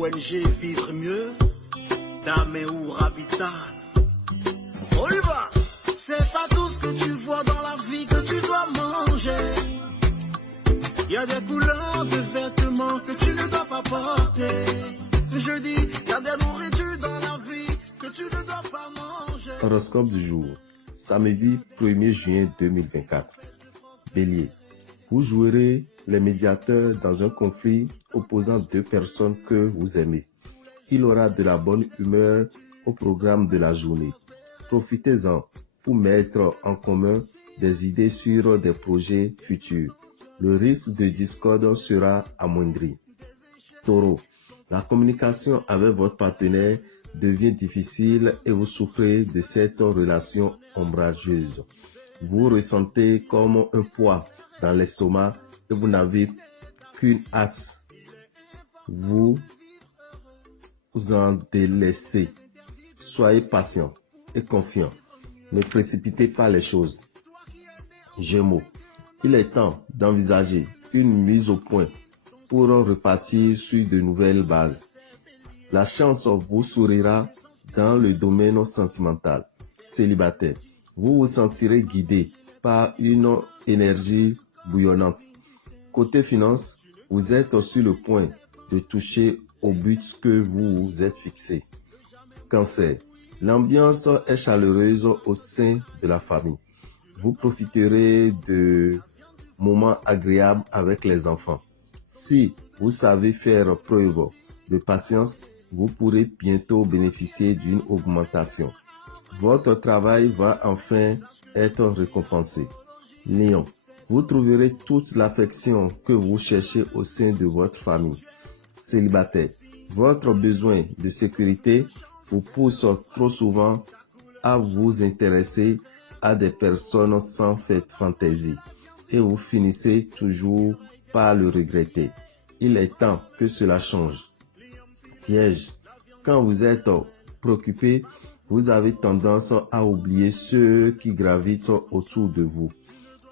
ONG Vivre Mieux, Dame ou Habitat. On y va. C'est pas tout ce que tu vois dans la vie que tu dois manger. Il y a des couleurs de vêtements que tu ne dois pas porter. Je dis, il y a des nourritures dans la vie que tu ne dois pas manger. Horoscope du jour, samedi 1er juin 2024. Bélier, vous jouerez les médiateurs dans un conflit opposant deux personnes que vous aimez. Il aura de la bonne humeur au programme de la journée. Profitez-en pour mettre en commun des idées sur des projets futurs. Le risque de discorde sera amoindri. Taureau, la communication avec votre partenaire devient difficile et vous souffrez de cette relation ombrageuse. Vous ressentez comme un poids dans l'estomac et vous n'avez qu'une hâte. Vous en délestez. Soyez patient et confiant. Ne précipitez pas les choses. Gémeaux, il est temps d'envisager une mise au point pour repartir sur de nouvelles bases. La chance vous sourira dans le domaine sentimental. Célibataire, vous vous sentirez guidé par une énergie bouillonnante. Côté finance, vous êtes sur le point de toucher au but que vous vous êtes fixé. Cancer, l'ambiance est chaleureuse au sein de la famille. Vous profiterez de moments agréables avec les enfants. Si vous savez faire preuve de patience, vous pourrez bientôt bénéficier d'une augmentation. Votre travail va enfin être récompensé. Lion, vous trouverez toute l'affection que vous cherchez au sein de votre famille. Célibataire, votre besoin de sécurité vous pousse trop souvent à vous intéresser à des personnes sans fantaisie et vous finissez toujours par le regretter. Il est temps que cela change. Vierge, quand vous êtes préoccupé, vous avez tendance à oublier ceux qui gravitent autour de vous.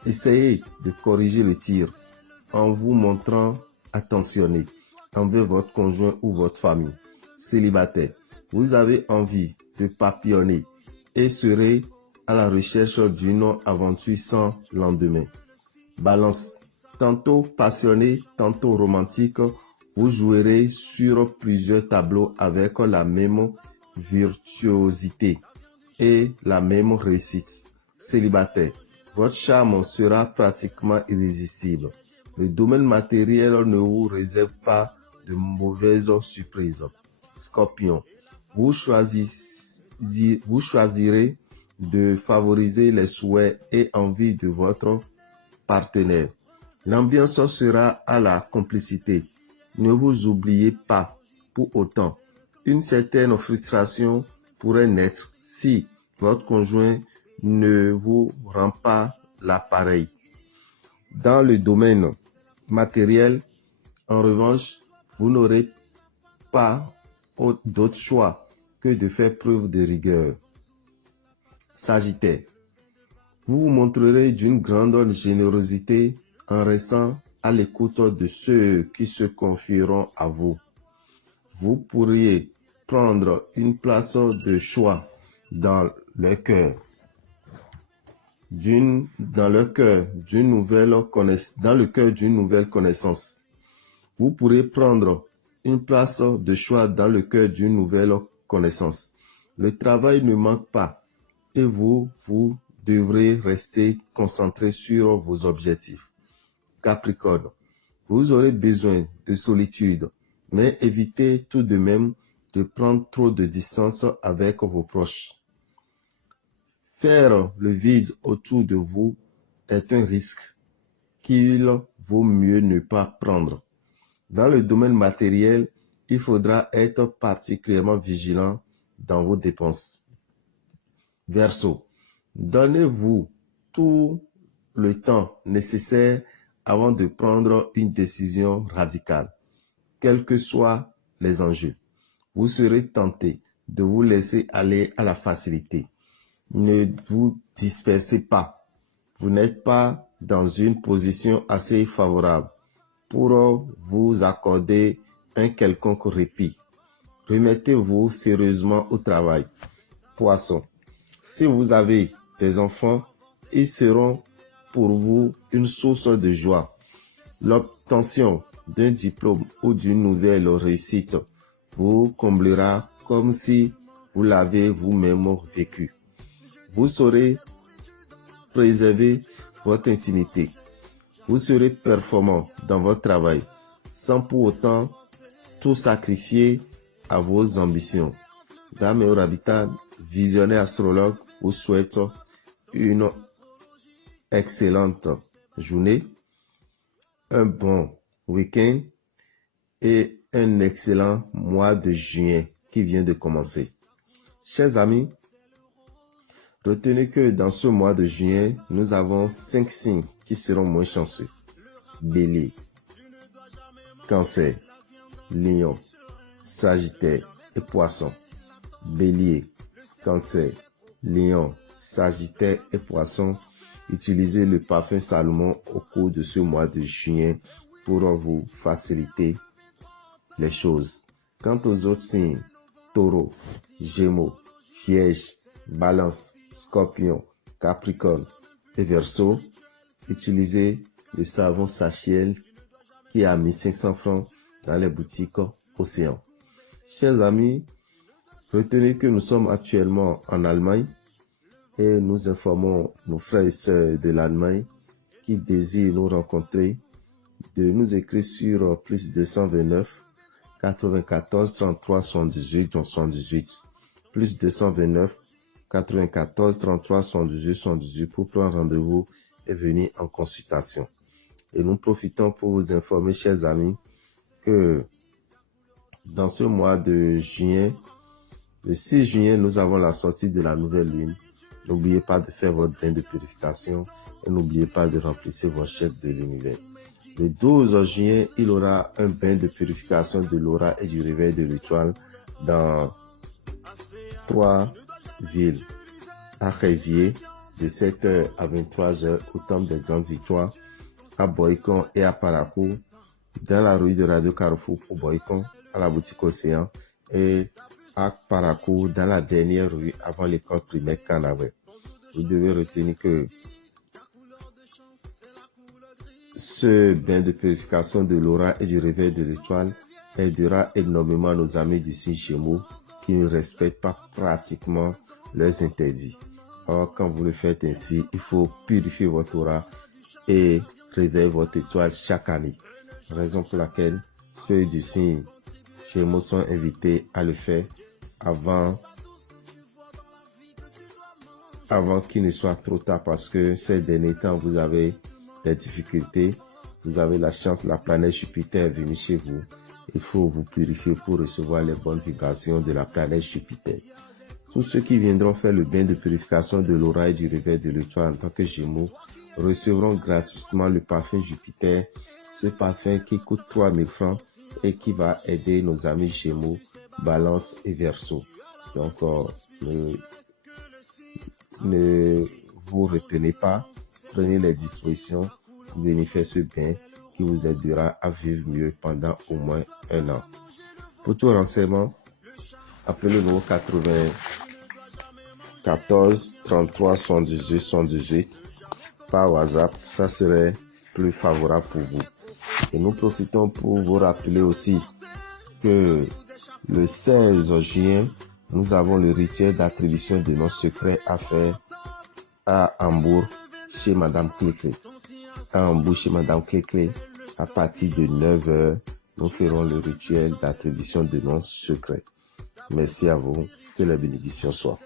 Essayez de corriger le tir en vous montrant attentionné envers votre conjoint ou votre famille. Célibataire, vous avez envie de papillonner et serez à la recherche d'une aventure sans lendemain. Balance, tantôt passionné, tantôt romantique, vous jouerez sur plusieurs tableaux avec la même virtuosité et la même réussite. Célibataire, votre charme sera pratiquement irrésistible. Le domaine matériel ne vous réserve pas de mauvaises surprises. Scorpion, vous choisirez de favoriser les souhaits et envies de votre partenaire. L'ambiance sera à la complicité. Ne vous oubliez pas pour autant. Une certaine frustration pourrait naître si votre conjoint ne vous rend pas l'appareil. Dans le domaine matériel, en revanche, vous n'aurez pas d'autre choix que de faire preuve de rigueur. Sagittaire, vous vous montrerez d'une grande générosité en restant à l'écoute de ceux qui se confieront à vous. Vous pourriez prendre une place de choix dans le cœur d'une nouvelle connaissance. Vous pourrez prendre une place de choix dans le cœur d'une nouvelle connaissance. Le travail ne manque pas et vous devrez rester concentré sur vos objectifs. Capricorne, vous aurez besoin de solitude, mais évitez tout de même de prendre trop de distance avec vos proches. Faire le vide autour de vous est un risque qu'il vaut mieux ne pas prendre. Dans le domaine matériel, il faudra être particulièrement vigilant dans vos dépenses. Verseau, donnez-vous tout le temps nécessaire avant de prendre une décision radicale, quels que soient les enjeux. Vous serez tenté de vous laisser aller à la facilité. Ne vous dispersez pas. Vous n'êtes pas dans une position assez favorable pour vous accorder un quelconque répit. Remettez-vous sérieusement au travail. Poisson, si vous avez des enfants, ils seront pour vous une source de joie. L'obtention d'un diplôme ou d'une nouvelle réussite vous comblera comme si vous l'avez vous-même vécu. Vous saurez préserver votre intimité. Vous serez performant dans votre travail sans pour autant tout sacrifier à vos ambitions. Dame et Rabitan, visionnaire astrologue, vous souhaite une excellente journée, un bon week-end et un excellent mois de juin qui vient de commencer. Chers amis, retenez que dans ce mois de juin, nous avons 5 signes qui seront moins chanceux. Bélier, Cancer, Lion, Sagittaire et Poisson. Bélier, Cancer, Lion, Sagittaire et Poisson. Utilisez le parfum Salomon au cours de ce mois de juin pour vous faciliter les choses. Quant aux autres signes, Taureau, Gémeaux, Vierge, Balance, Scorpion, Capricorne et Verseau, utilisez le savon Sachiel qui est à 1500 francs dans les boutiques Océan. Chers amis, retenez que nous sommes actuellement en Allemagne et nous informons nos frères et sœurs de l'Allemagne qui désirent nous rencontrer de nous écrire sur plus 229 94 33 78 78 plus 229 94 33 78 78 pour prendre rendez-vous et venir en consultation. Et nous profitons pour vous informer, chers amis, que dans ce mois de juin, le 6 juin, nous avons la sortie de la nouvelle lune. N'oubliez pas de faire votre bain de purification et n'oubliez pas de remplir vos chèques de l'univers. Le 12 juin, il y aura un bain de purification de l'aura et du réveil de l'étoile dans 3 villes. À Révier, de 7h à 23h, au temple des Grandes Victoires, à Boycon et à Parakou, dans la rue de Radio Carrefour pour Boycon, à la boutique Océan, et à Parakou, dans la dernière rue avant l'école primaire Canavé. Vous devez retenir que ce bain de purification de l'aura et du réveil de l'étoile aidera énormément nos amis du signe Gémeaux qui ne respectent pas pratiquement leurs interdits. Or, quand vous le faites ainsi, il faut purifier votre aura et réveiller votre étoile chaque année. Raison pour laquelle ceux du signe Gémeaux sont invités à le faire avant qu'il ne soit trop tard, parce que ces derniers temps, vous avez des difficultés. Vous avez la chance, la planète Jupiter est venue chez vous. Il faut vous purifier pour recevoir les bonnes vibrations de la planète Jupiter. Tous ceux qui viendront faire le bain de purification de l'aura et du réveil de l'étoile en tant que Gémeaux recevront gratuitement le parfum Jupiter, ce parfum qui coûte 3000 francs et qui va aider nos amis Gémeaux, Balance et Verseau. Donc, ne vous retenez pas, prenez les dispositions, venez faire ce bain qui vous aidera à vivre mieux pendant au moins 1 an. Pour tout renseignement, appelez le numéro 94 33 78 78 par WhatsApp, ça serait plus favorable pour vous. Et nous profitons pour vous rappeler aussi que le 16 juin, nous avons le rituel d'attribution de nos secrets à faire à Hambourg chez Madame Cléclé. À Hambourg chez Madame Cléclé, à partir de 9h, nous ferons le rituel d'attribution de nos secrets. Merci à vous, que la bénédiction soit.